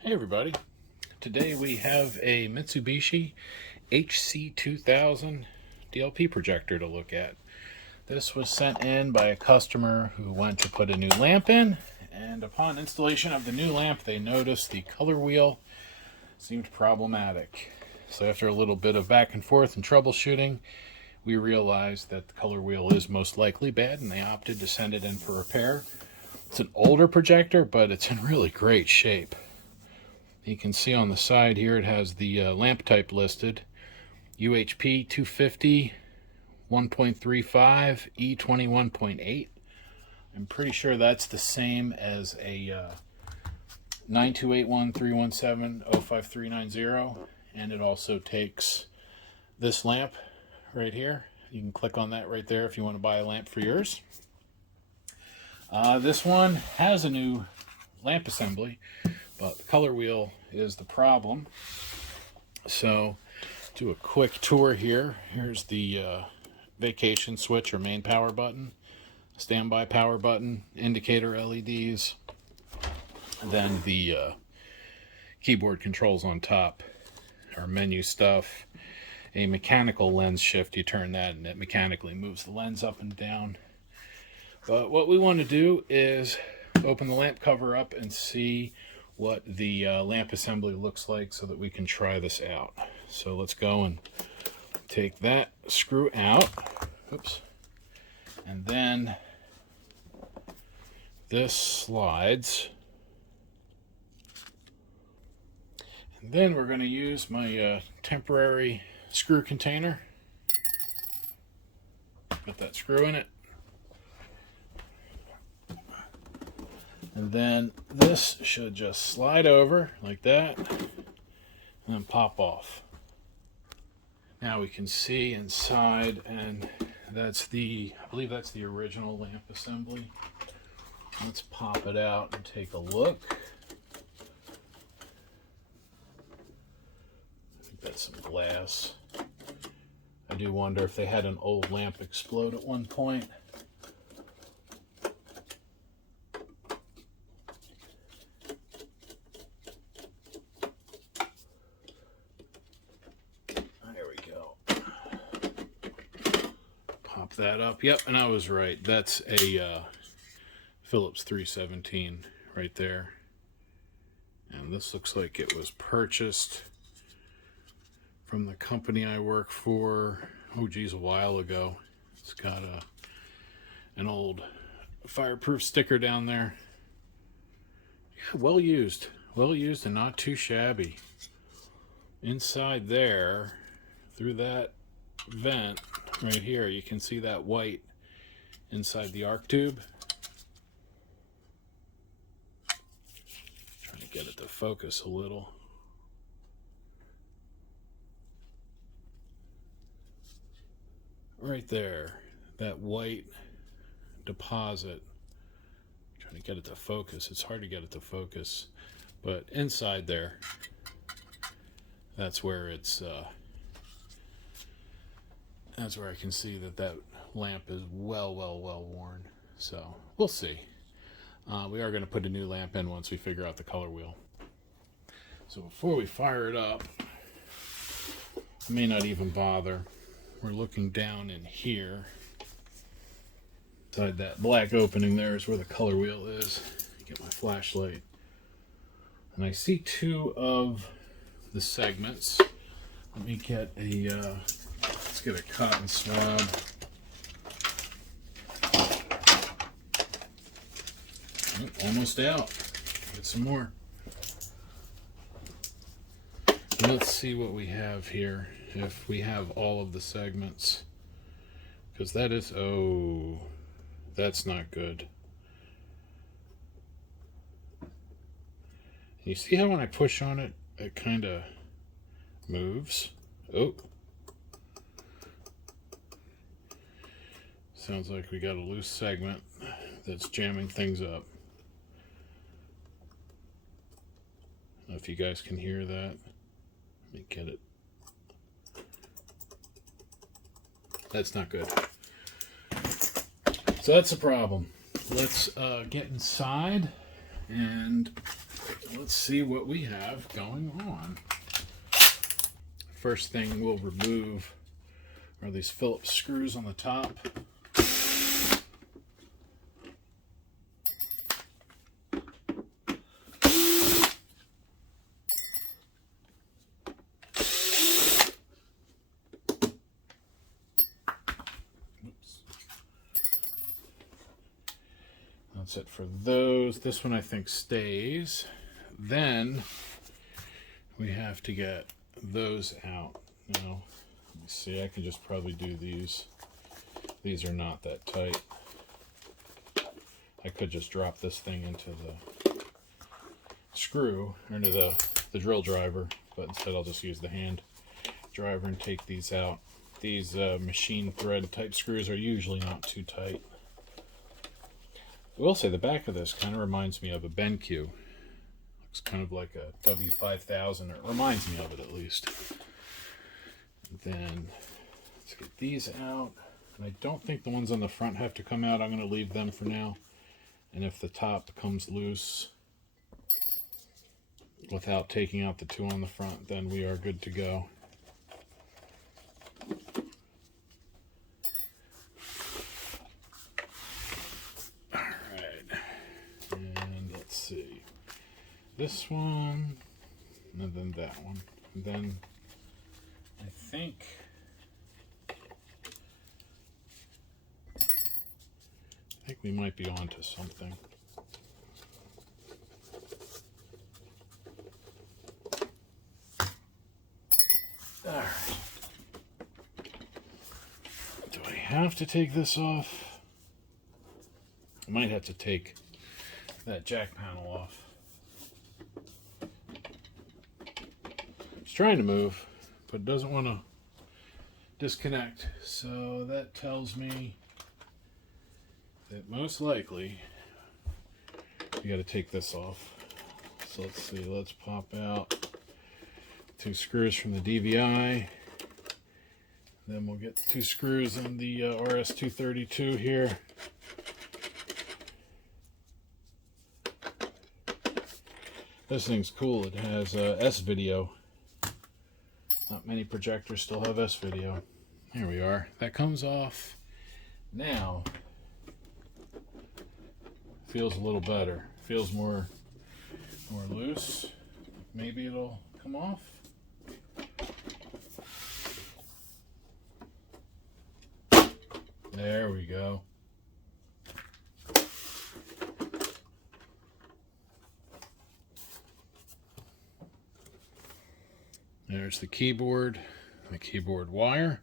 Hey everybody, today we have a Mitsubishi HC2000 DLP projector to look at. This was sent in by a customer who went to put a new lamp in, and upon installation of the new lamp they noticed the color wheel seemed problematic. So after a little bit of back and forth and troubleshooting, we realized that the color wheel is most likely bad, and they opted to send it in for repair. It's an older projector, but it's in really great shape. You can see on the side here it has the lamp type listed, UHP 250 1.35 E21.8. I'm pretty sure that's the same as a 9281-317-05390, and it also takes this lamp right here. You can click on that right there if you want to buy a lamp for yours. This one has a new lamp assembly, but the color wheel is the problem. So do a quick tour here. Here's the vacation switch or main power button, standby power button, indicator LEDs, and then the keyboard controls on top, or menu stuff. A mechanical lens shift, you turn that and it mechanically moves the lens up and down. But what we want to do is open the lamp cover up and see what the lamp assembly looks like so that we can try this out. So let's go and take that screw out. Oops. And then this slides. And then we're going to use my temporary screw container. Put that screw in it. And then this should just slide over like that and then pop off. Now we can see inside, and that's the, I believe that's the original lamp assembly. Let's pop it out and take a look. I think that's some glass. I do wonder if they had an old lamp explode at one point. That up. Yep, and I was right. That's a Phillips 317 right there. And this looks like it was purchased from the company I work for, oh geez, a while ago. It's got an old fireproof sticker down there. Yeah, well used and not too shabby. Inside there, through that vent right here, you can see that white inside the arc tube. Trying to get it to focus a little. Right there, that white deposit. Trying to get it to focus. It's hard to get it to focus, but inside there, that's where it's that's where I can see that lamp is well worn. So we'll see. We are going to put a new lamp in once we figure out the color wheel. So before we fire it up, I may not even bother. We're looking down in here. Inside that black opening there is where the color wheel is. Get my flashlight. And I see two of the segments. Let me get a let's get a cotton swab. Oh, almost out. Get some more. Let's see what we have here, if we have all of the segments. Because that is, oh, that's not good. You see how when I push on it, it kind of moves? Oh. Sounds like we got a loose segment that's jamming things up. I don't know if you guys can hear that. Let me get it. That's not good. So that's a problem. Let's get inside and let's see what we have going on. First thing we'll remove are these Phillips screws on the top. That's it for those. This one I think stays. Then we have to get those out. Now, let me see, I can just probably do these. These are not that tight. I could just drop this thing into the screw, or into the drill driver, but instead I'll just use the hand driver and take these out. These machine thread type screws are usually not too tight. I will say the back of this kind of reminds me of a BenQ. Looks kind of like a W5000, or it reminds me of it at least. And then let's get these out. And I don't think the ones on the front have to come out. I'm going to leave them for now. And if the top comes loose without taking out the two on the front, then we are good to go. This one, and then that one. And then I think we might be onto something. All right. Do I have to take this off? I might have to take that jack panel off. Trying to move, but doesn't want to disconnect, so that tells me that most likely we got to take this off. So let's see, let's pop out two screws from the DVI, then we'll get two screws in the RS-232 here. This thing's cool. It has S-video. Not many projectors still have S-video. There we are. That comes off. Now, feels a little better. Feels more loose. Maybe it'll come off. There we go. There's the keyboard wire.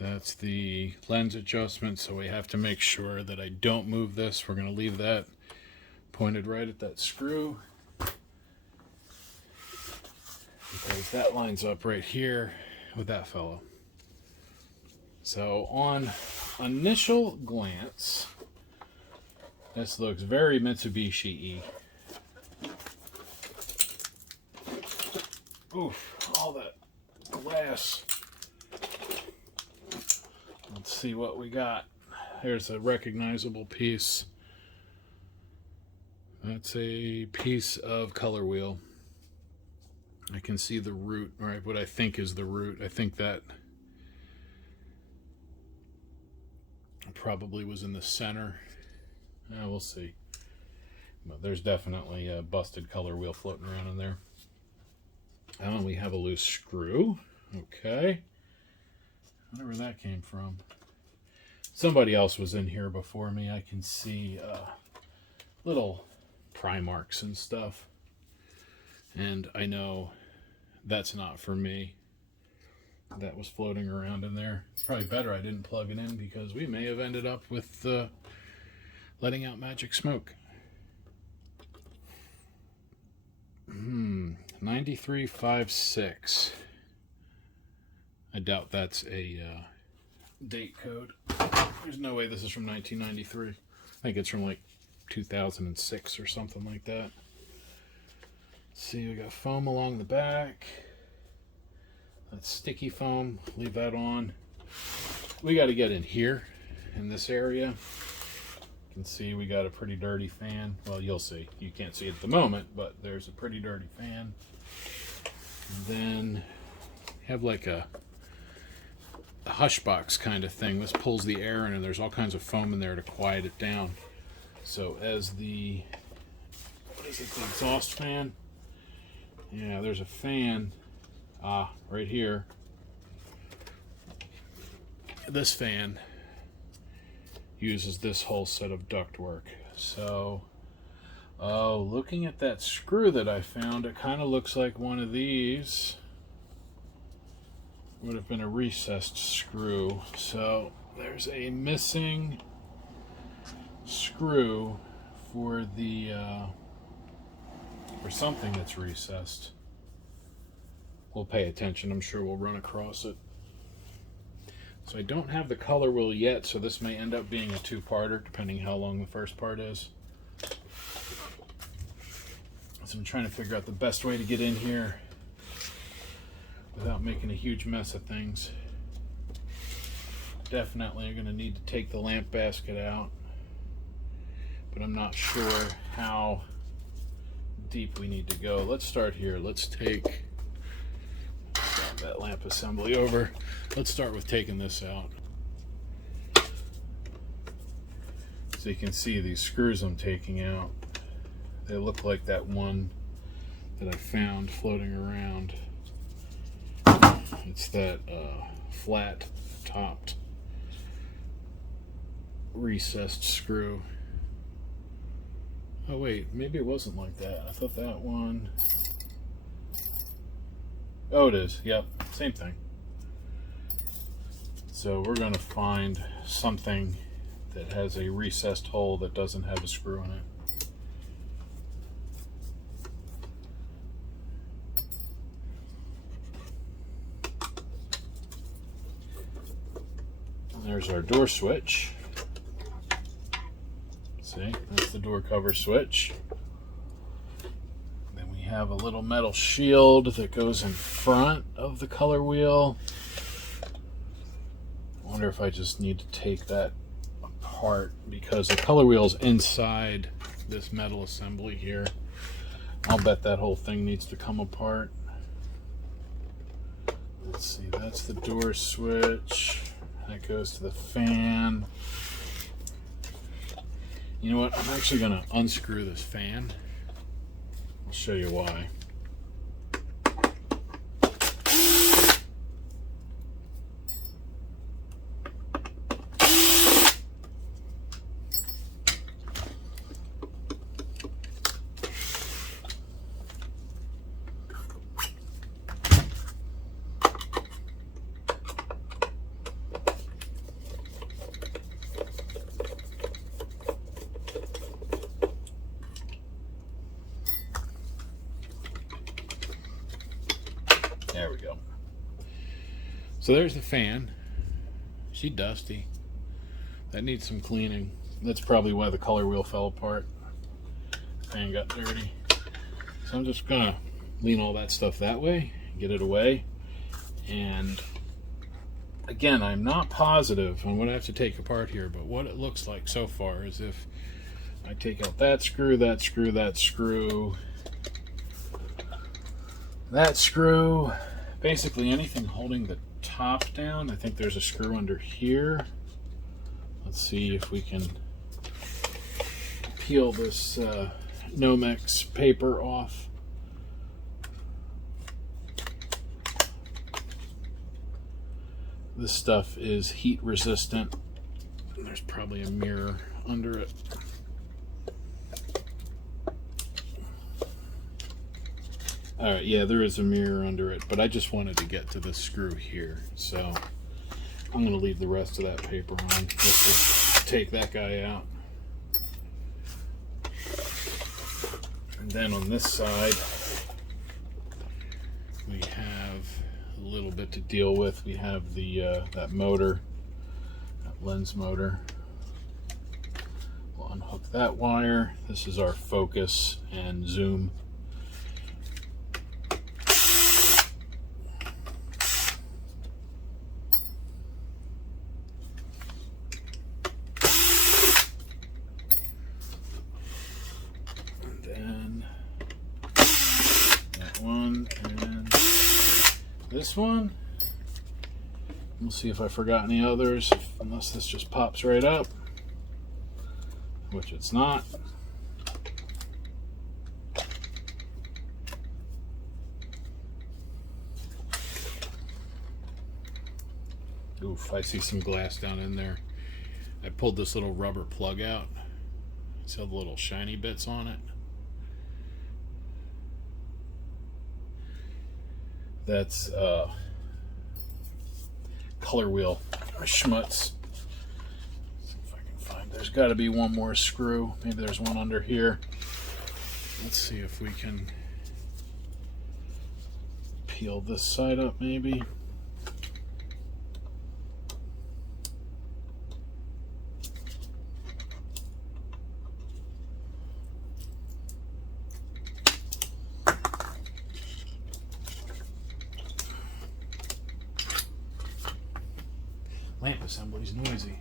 That's the lens adjustment, so we have to make sure that I don't move this. We're going to leave that pointed right at that screw, because that lines up right here with that fellow. So on initial glance, this looks very Mitsubishi-y. Oof, all that glass. Let's see what we got. There's a recognizable piece. That's a piece of color wheel. I can see the root, or what I think is the root. I think that probably was in the center. We'll see. But there's definitely a busted color wheel floating around in there. Oh, we have a loose screw. Okay. I wonder where that came from. Somebody else was in here before me. I can see little pry marks and stuff. And I know that's not for me. That was floating around in there. It's probably better I didn't plug it in, because we may have ended up with letting out magic smoke. 9356. I doubt that's a date code. There's no way this is from 1993. I think it's from like 2006 or something like that. Let's see, we got foam along the back. That's sticky foam. Leave that on. We got to get in here, in this area. You can see we got a pretty dirty fan. Well, you'll see. You can't see it at the moment, but there's a pretty dirty fan. And then have like a hush box kind of thing. This pulls the air in, and there's all kinds of foam in there to quiet it down. So as the, what is it, the exhaust fan? Yeah, there's a fan right here. This fan uses this whole set of ductwork. So, looking at that screw that I found, it kind of looks like one of these would have been a recessed screw. So there's a missing screw for the for something that's recessed. We'll pay attention. I'm sure we'll run across it. So I don't have the color wheel yet, so this may end up being a two-parter depending how long the first part is. So I'm trying to figure out the best way to get in here without making a huge mess of things. Definitely I'm going to need to take the lamp basket out, but I'm not sure how deep we need to go. Let's start here. Let's take that lamp assembly over. Let's start with taking this out. So you can see these screws I'm taking out. They look like that one that I found floating around. It's that flat topped recessed screw. Oh wait, maybe it wasn't like that. I thought that one. Oh, it is. Yep, same thing. So we're going to find something that has a recessed hole that doesn't have a screw in it. There's our door switch. See, that's the door cover switch. Then we have a little metal shield that goes in front of the color wheel. I wonder if I just need to take that apart because the color wheel is inside this metal assembly here. I'll bet that whole thing needs to come apart. Let's see, that's the door switch. That goes to the fan. You know what? I'm actually going to unscrew this fan. I'll show you why. There we go. So there's the fan. She's dusty. That needs some cleaning. That's probably why the color wheel fell apart. The fan got dirty. So I'm just gonna lean all that stuff that way, get it away. And again, I'm not positive on what I have to take apart here, but what it looks like so far is if I take out that screw, that screw, that screw, that screw, basically anything holding the top down. I think there's a screw under here. Let's see if we can peel this Nomex paper off. This stuff is heat resistant. There's probably a mirror under it. Alright, yeah, there is a mirror under it, but I just wanted to get to this screw here, so I'm going to leave the rest of that paper on just to take that guy out. And then on this side, we have a little bit to deal with. We have the that motor, that lens motor. We'll unhook that wire. This is our focus and zoom. one and this one. We'll see if I forgot any others, unless this just pops right up, which it's not. Oof, I see some glass down in there. I pulled this little rubber plug out. See all the little shiny bits on it? That's color wheel schmutz. See if I can find. There's got to be one more screw. Maybe there's one under here. Let's see if we can peel this side up, maybe. Lamp assembly's noisy.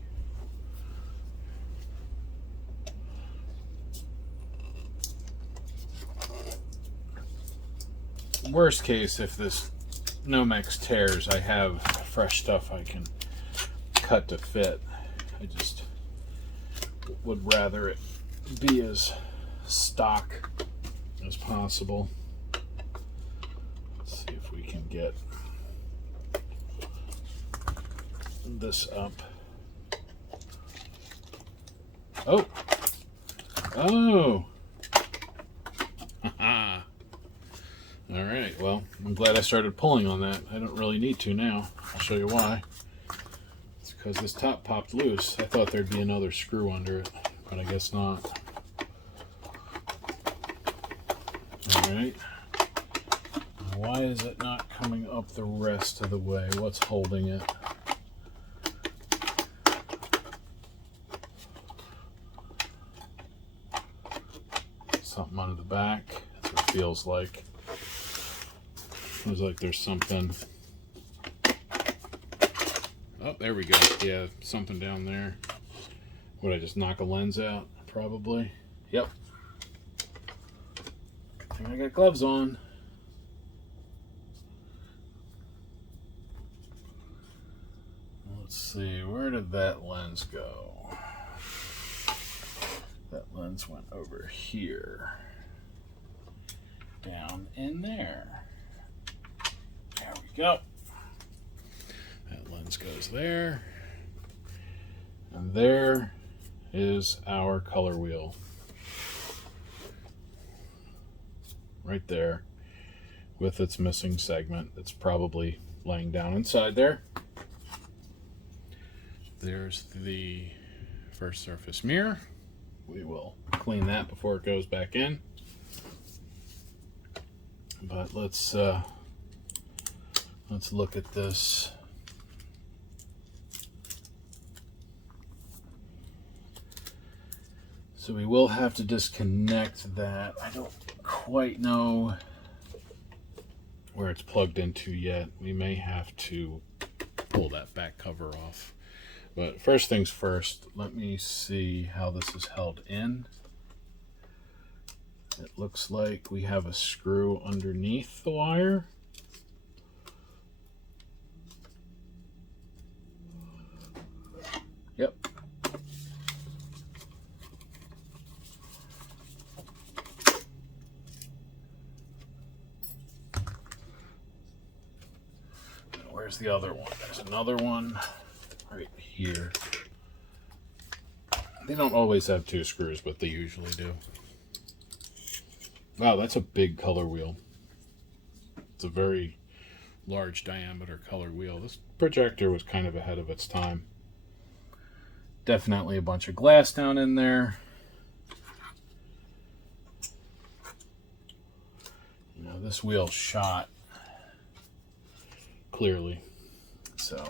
Worst case, if this Nomex tears, I have fresh stuff I can cut to fit. I just would rather it be as stock as possible. Let's see if we can get this up. Oh! Oh! Alright, well, I'm glad I started pulling on that. I don't really need to now. I'll show you why. It's because this top popped loose. I thought there'd be another screw under it, but I guess not. Alright. Why is it not coming up the rest of the way? What's holding it? Something under the back. That's what it feels like. Feels like there's something. Oh, there we go. Yeah, something down there. Would I just knock a lens out? Probably. Yep. Good thing I got gloves on. Let's see, where did that lens go? That lens went over here. Down in there. There we go. That lens goes there. And there is our color wheel. Right there. With its missing segment. It's probably laying down inside there. There's the first surface mirror. We will clean that before it goes back in. But let's look at this. So we will have to disconnect that. I don't quite know where it's plugged into yet. We may have to pull that back cover off. But first things first, let me see how this is held in. It looks like we have a screw underneath the wire. Yep. Where's the other one? There's another one right here. They don't always have two screws, but they usually do. Wow, that's a big color wheel. It's a very large diameter color wheel. This projector was kind of ahead of its time. Definitely a bunch of glass down in there. You know, this wheel's shot clearly. So,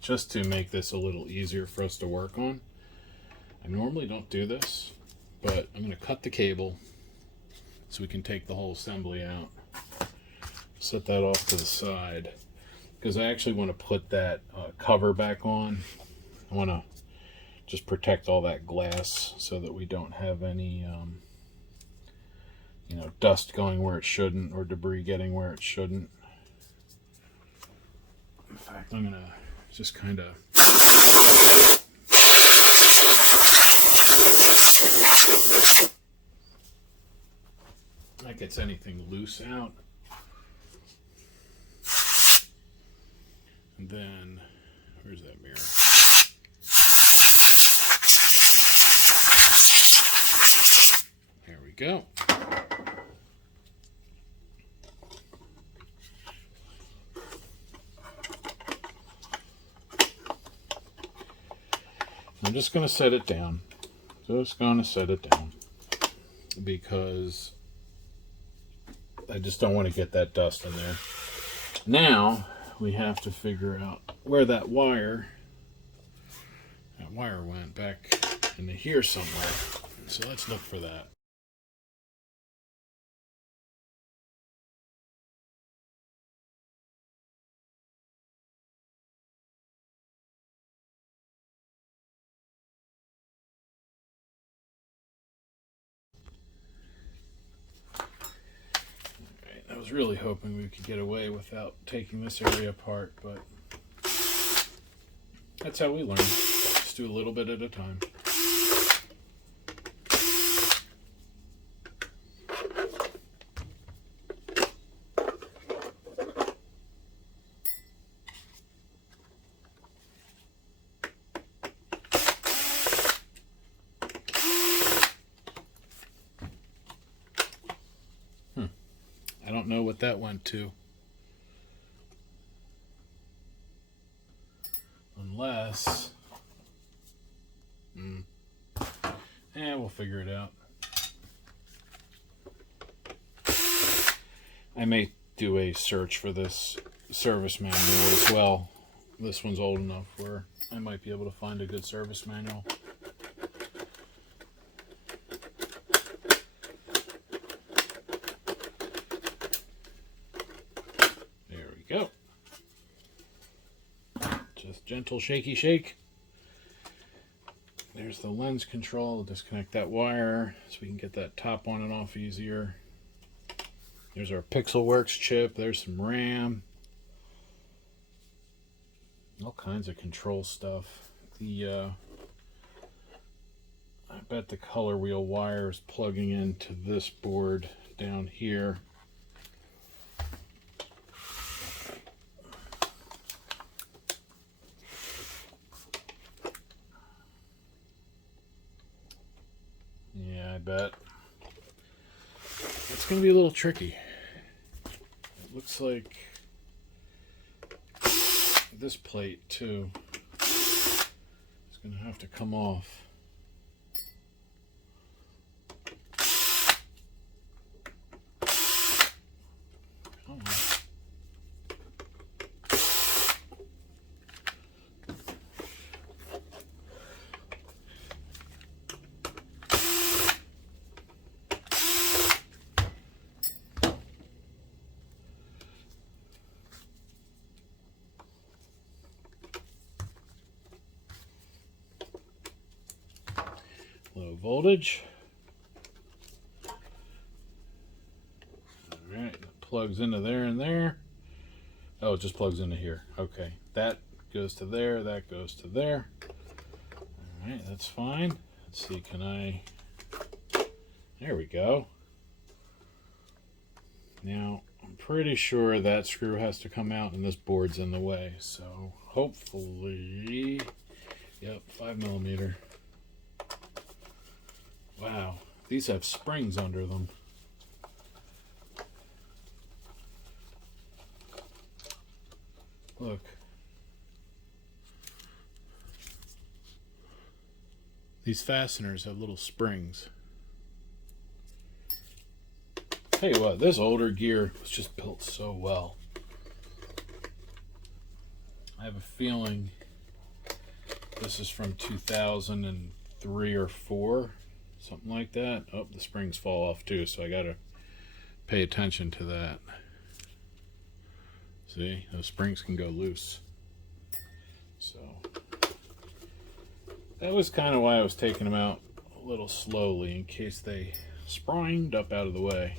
just to make this a little easier for us to work on, I normally don't do this, but I'm going to cut the cable so we can take the whole assembly out. Set that off to the side because I actually want to put that cover back on. I want to just protect all that glass so that we don't have any you know, dust going where it shouldn't or debris getting where it shouldn't. In fact, I'm gonna just kind of that gets anything loose out. And then, where's that mirror? There we go. I'm just going to set it down. Just going to set it down because I just don't want to get that dust in there. Now we have to figure out where that wire went back into here somewhere. So let's look for that. I was really hoping we could get away without taking this area apart, but that's how we learn. Just do a little bit at a time. I don't know what that went to. Unless... we'll figure it out. I may do a search for this service manual as well. This one's old enough where I might be able to find a good service manual. Go. Just gentle shaky shake. There's the lens control. Disconnect that wire so we can get that top on and off easier. There's our Pixelworks chip. There's some RAM. All kinds of control stuff. I bet the color wheel wire is plugging into this board down here. I bet. It's going to be a little tricky. It looks like this plate, too, is going to have to come off. Come on. Low voltage. Alright, plugs into there and there. Oh, it just plugs into here. Okay, that goes to there, that goes to there. Alright, that's fine. Let's see, can I... There we go. Now, I'm pretty sure that screw has to come out and this board's in the way. So, hopefully... Yep, 5mm. Wow, these have springs under them. Look. These fasteners have little springs. Tell you what, this older gear was just built so well. I have a feeling this is from 2003 or 4. Something like that. Oh, the springs fall off too, so I gotta pay attention to that. See, those springs can go loose. So that was kind of why I was taking them out a little slowly, in case they sprined up out of the way.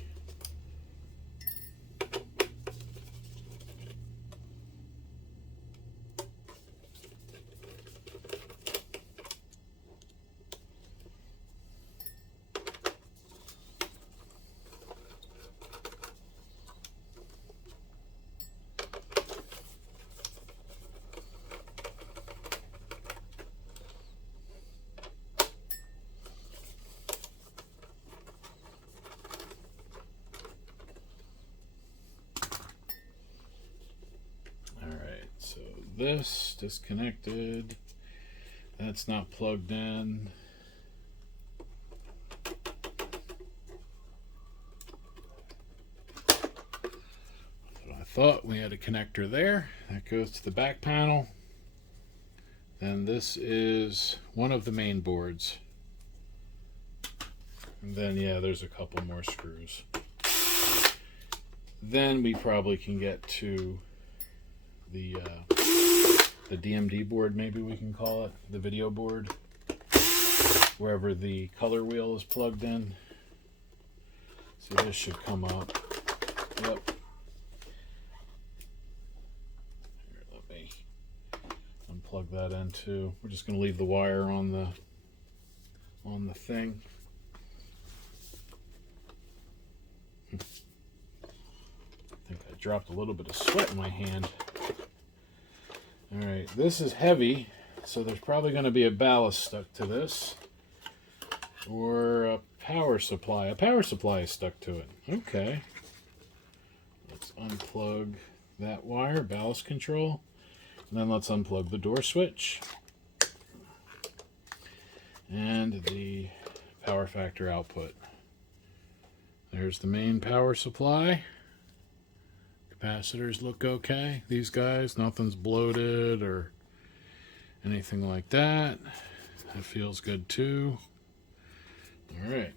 So this disconnected, that's not plugged in. So I thought we had a connector there. That goes to the back panel. Then this is one of the main boards. And then, yeah, there's a couple more screws. Then we probably can get to the DMD board, maybe we can call it, the video board, wherever the color wheel is plugged in. So this should come up. Yep. Here, let me unplug that in too. We're just going to leave the wire on the thing. I think I dropped a little bit of sweat in my hand. Alright, this is heavy, so there's probably going to be a ballast stuck to this. Or a power supply. A power supply is stuck to it. Okay. Let's unplug that wire, ballast control. And then let's unplug the door switch. And the power factor output. There's the main power supply. Capacitors look okay. These guys, nothing's bloated or anything like that. That feels good too. Alright.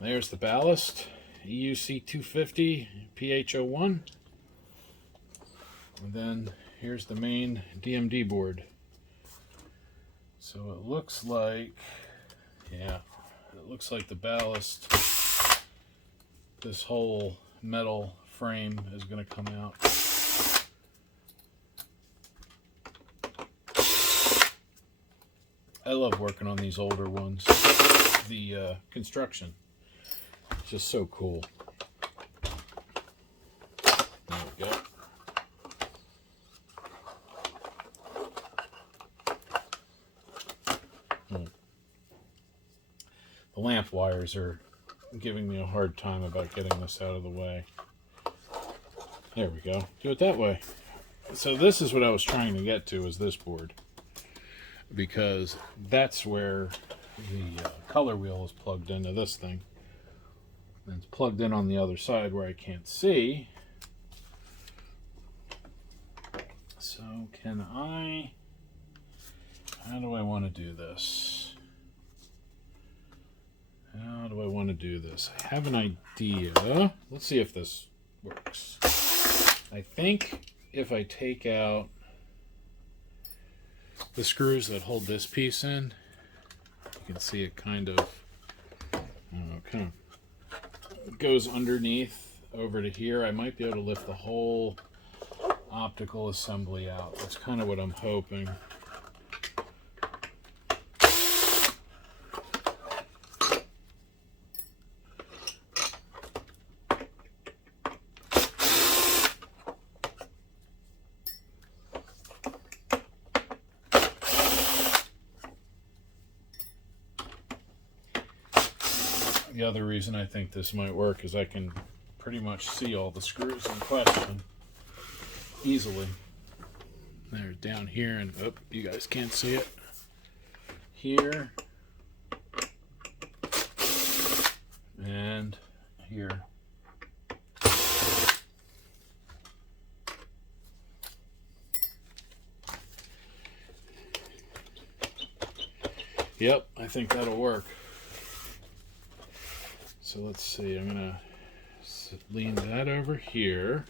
There's the ballast. EUC250 PH01. And then here's the main DMD board. So it looks like, yeah, it looks like the ballast, this whole metal frame is going to come out. I love working on these older ones. The construction, just so cool. There we go. The lamp wires are giving me a hard time about getting this out of the way. There we go. Do it that way. So this is what I was trying to get to, is this board, because that's where the color wheel is plugged into this thing. And it's plugged in on the other side where I can't see. So can I, how do I want to do this? How do I want to do this? I have an idea. Let's see if this works. I think if I take out the screws that hold this piece in, you can see it kind of, okay, it goes underneath over to here. I might be able to lift the whole optical assembly out. That's kind of what I'm hoping. The other reason I think this might work is I can pretty much see all the screws in question easily. They're down here, and oh, you guys can't see it. Here and here. Yep, I think that'll work. So let's see, I'm going to lean that over here.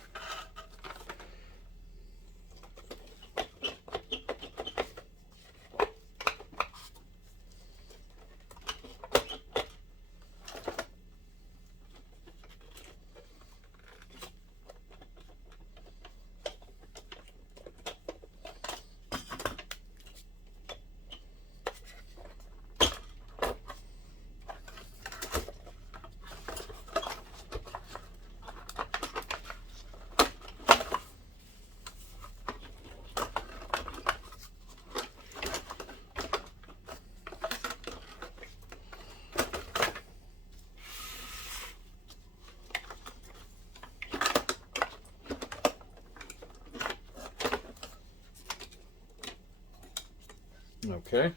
Okay.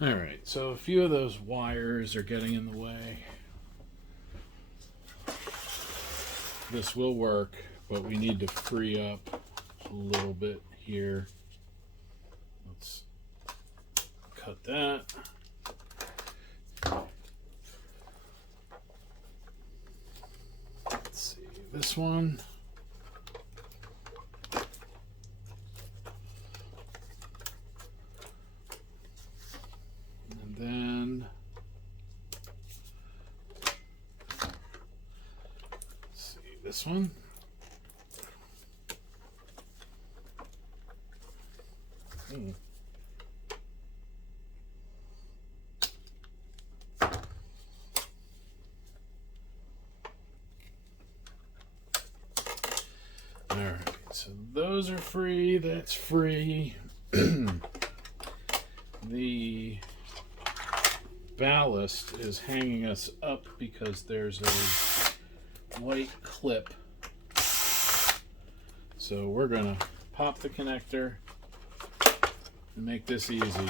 All right, so a few of those wires are getting in the way. This will work, but we need to free up a little bit here. Let's cut that. Let's see, this one. And then let's see, this one. Alright, so those are free, that's free. The ballast is hanging us up because there's a white clip. So we're gonna pop the connector and make this easy.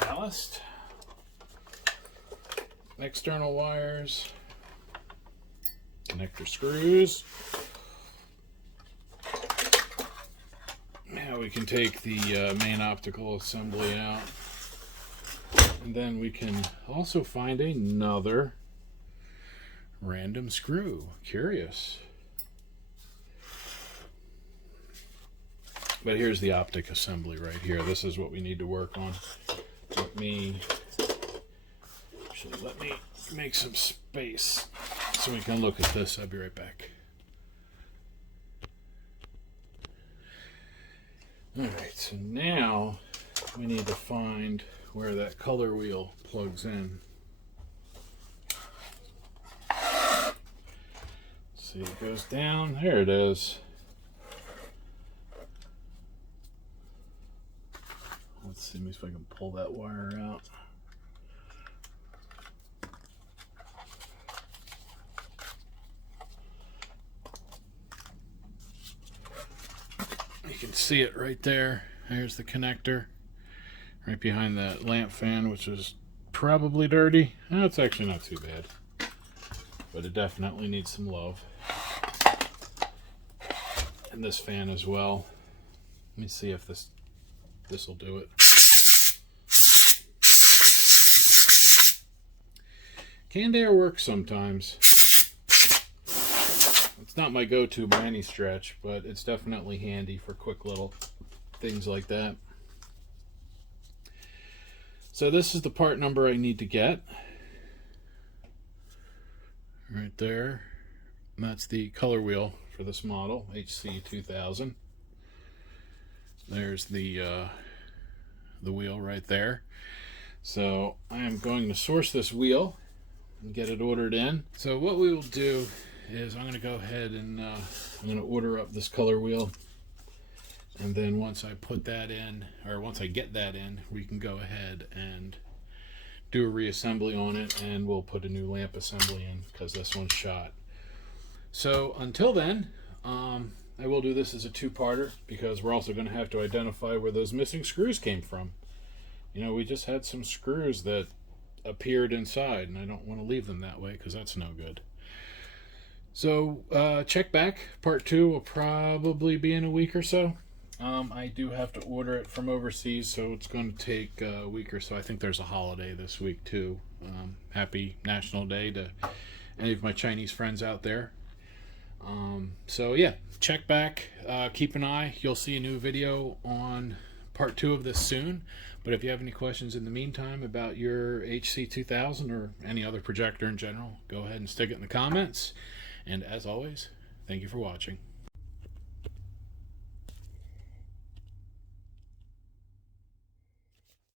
Ballast, external wires, connector screws. Now we can take the main optical assembly out, and then we can also find another random screw. Curious. But here's the optic assembly right here. This is what we need to work on. Let me make some space so we can look at this. I'll be right back. Alright, so now we need to find where that color wheel plugs in. See, it goes down. There it is. Let's see if I can pull that wire out. You can see it right there. There's the connector right behind that lamp fan, which is probably dirty. No, it's actually not too bad, but it definitely needs some love. And this fan as well. Let me see if this will do it. Canned air works sometimes. It's not my go-to by any stretch, but it's definitely handy for quick little things like that. So this is the part number I need to get. Right there. And that's the color wheel for this model, HC2000. There's the wheel right there. So I am going to source this wheel and get it ordered in. So what we will do is I'm going to go ahead and I'm going to order up this color wheel, and then once I put that in, or once I get that in, we can go ahead and do a reassembly on it, and we'll put a new lamp assembly in because this one's shot. So until then, I will do this as a two-parter because we're also going to have to identify where those missing screws came from. You know, we just had some screws that appeared inside, and I don't want to leave them that way because that's no good. So check back. Part 2 will probably be in a week or so. I do have to order it from overseas, so it's going to take a week or so. I think there's a holiday this week too. Happy National Day to any of my Chinese friends out there. So yeah, check back, keep an eye. You'll see a new video on part 2 of this soon, But if you have any questions in the meantime about your HC2000 or any other projector in general, go ahead and stick it in the comments. And as always, thank you for watching.